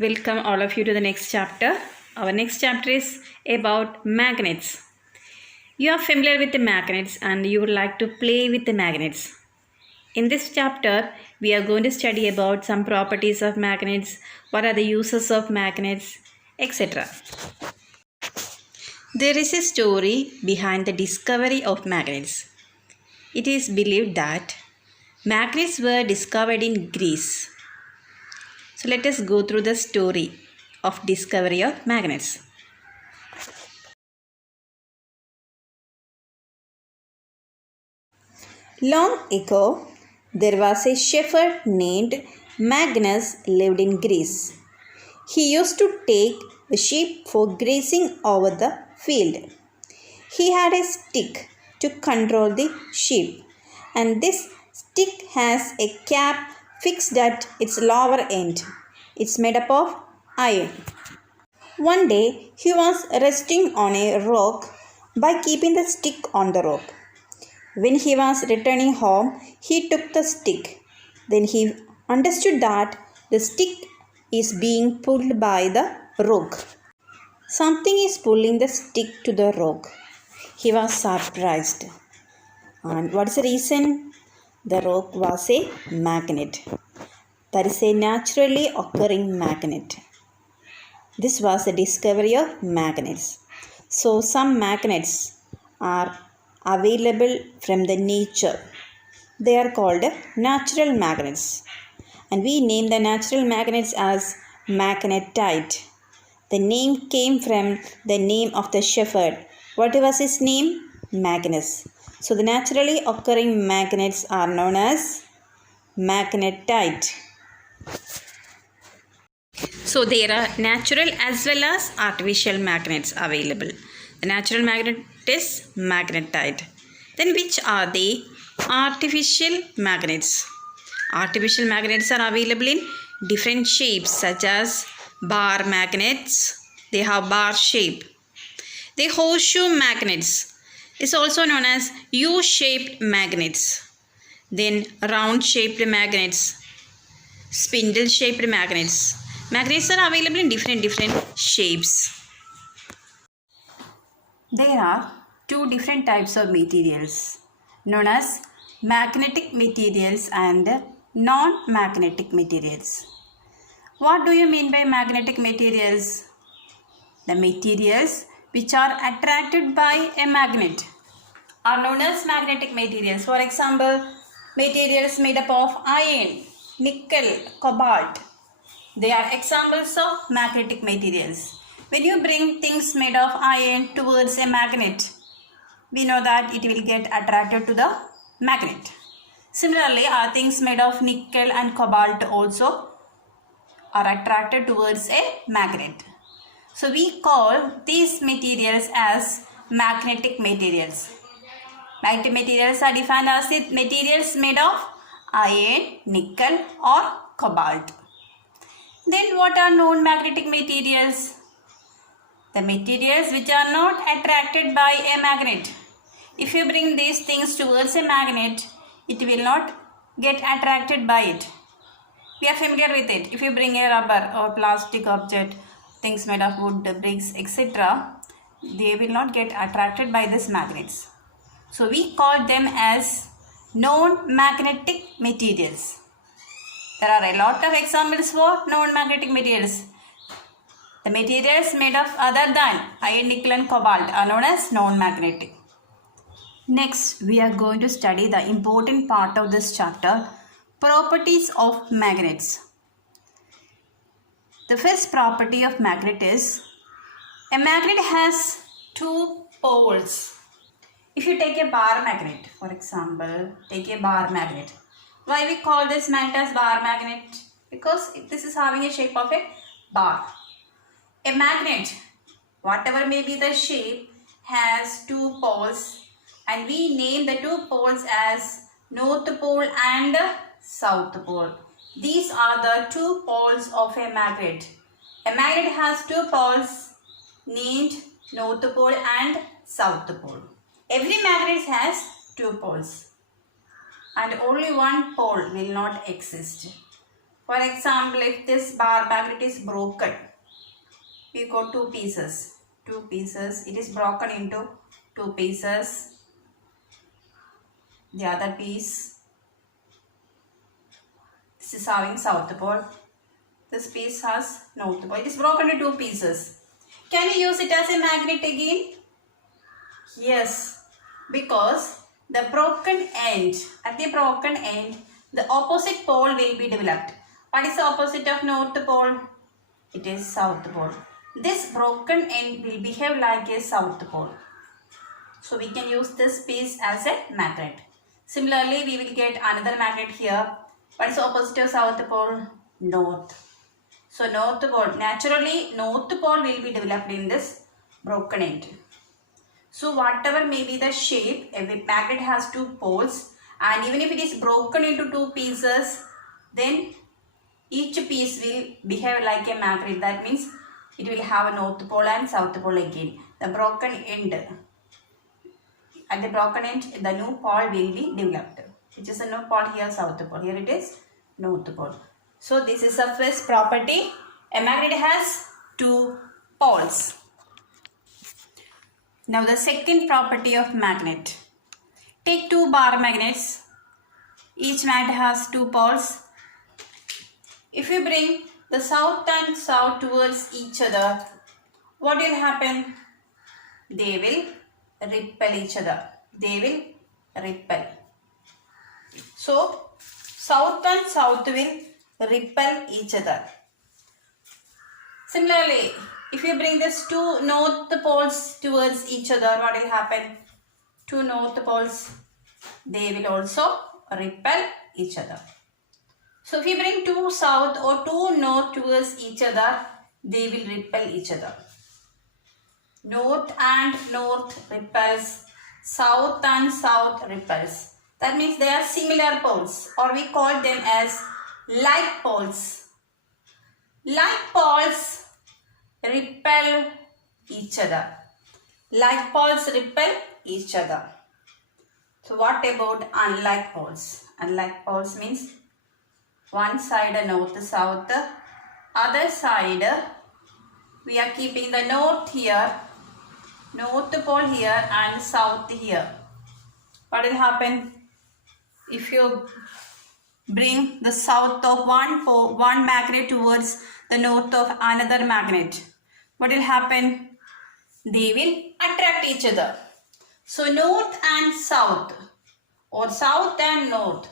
Welcome all of you to the next chapter. Our next chapter is about magnets. You are familiar with the magnets and you would like to play with the magnets. In this chapter, we are going to study about some properties of magnets, what are the uses of magnets, etc. There is a story behind the discovery of magnets. It is believed that magnets were discovered in Greece. So let us go through the story of discovery of magnets. Long ago, there was a shepherd named Magnus lived in Greece. He used to take the sheep for grazing over the field. He had a stick to control the sheep, and this stick has a cap fixed at its lower end. It's made up of iron. One day, he was resting on a rock by keeping the stick on the rope. When he was returning home, he took the stick. Then he understood that the stick is being pulled by the rock. Something is pulling the stick to the rock. He was surprised. And what is the reason? The rock was a magnet. That is a naturally occurring magnet. This was the discovery of magnets. So some magnets are available from the nature. They are called natural magnets. And we name the natural magnets as magnetite. The name came from the name of the shepherd. What was his name? Magnus. So the naturally occurring magnets are known as magnetite. So there are natural as well as artificial magnets available. The natural magnet is magnetite. Then which are the artificial magnets? Artificial magnets are available in different shapes such as bar magnets. They have bar shape. The horseshoe magnets is also known as U-shaped magnets. Then round shaped magnets, spindle shaped magnets. Magnets are available in different shapes. There are two different types of materials known as magnetic materials and non-magnetic materials. What do you mean by magnetic materials? The materials which are attracted by a magnet are known as magnetic materials. For example, materials made up of iron, nickel, cobalt. They are examples of magnetic materials. When you bring things made of iron towards a magnet, we know that it will get attracted to the magnet. Similarly, things made of nickel and cobalt also are attracted towards a magnet. So we call these materials as magnetic materials. Magnetic materials are defined as the materials made of iron, nickel or cobalt. Then what are non-magnetic materials? The materials which are not attracted by a magnet. If you bring these things towards a magnet, it will not get attracted by it. We are familiar with it. If you bring a rubber or plastic object, things made of wood, bricks, etc., they will not get attracted by these magnets. So we call them as non-magnetic materials. There are a lot of examples for non-magnetic materials. The materials made of other than iron, nickel and cobalt are known as non-magnetic. Next, we are going to study the important part of this chapter, properties of magnets. The first property of magnet is, a magnet has two poles. If you take a bar magnet, for example, take a bar magnet. Why we call this magnet as bar magnet? Because this is having a shape of a bar. A magnet, whatever may be the shape, has two poles and we name the two poles as North Pole and South Pole. These are the two poles of a magnet. A magnet has two poles named North Pole and South Pole. Every magnet has two poles and only one pole will not exist. For example, if this bar magnet is broken, we got two pieces. It is broken into two pieces. The other piece, this is having south pole. This piece has north pole. It is broken into two pieces. Can we use it as a magnet again? Yes, because the broken end, at the broken end, the opposite pole will be developed. What is the opposite of north pole? It is south pole. This broken end will behave like a south pole. So we can use this piece as a magnet. Similarly, we will get another magnet here. What is the opposite of south pole? North. So north pole, naturally north pole will be developed in this broken end. So whatever may be the shape, a magnet has two poles, and even if it is broken into two pieces, then each piece will behave like a magnet. That means it will have a north pole and south pole again. The broken end, at the broken end, the new pole will be developed. Which is a new pole here, south pole. Here it is north pole. So this is the first property. A magnet has two poles. Now the second property of magnet. Take two bar magnets. Each magnet has two poles. If you bring the south and south towards each other, what will happen? They will repel each other. They will repel. So south and south will repel each other. Similarly, if you bring these two north poles towards each other, what will happen? Two north poles, they will also repel each other. So if you bring two south or two north towards each other, they will repel each other. North and north repels, south and south repels. That means they are similar poles, or we call them as like poles. Like poles repel each other. Like poles repel each other. So what about unlike poles? Unlike poles means one side north south, other side we are keeping the north here, north pole here and south here. What will happen if you bring the south of one magnet towards the north of another magnet? What will happen? They will attract each other. So north and south, or south and north,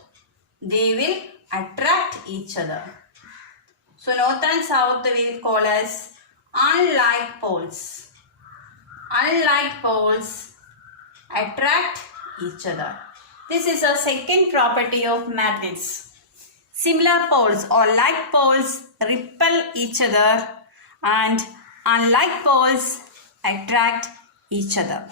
they will attract each other. So north and south we will call as unlike poles. Unlike poles attract each other. This is a second property of magnets. Similar poles or like poles repel each other, and unlike poles attract each other.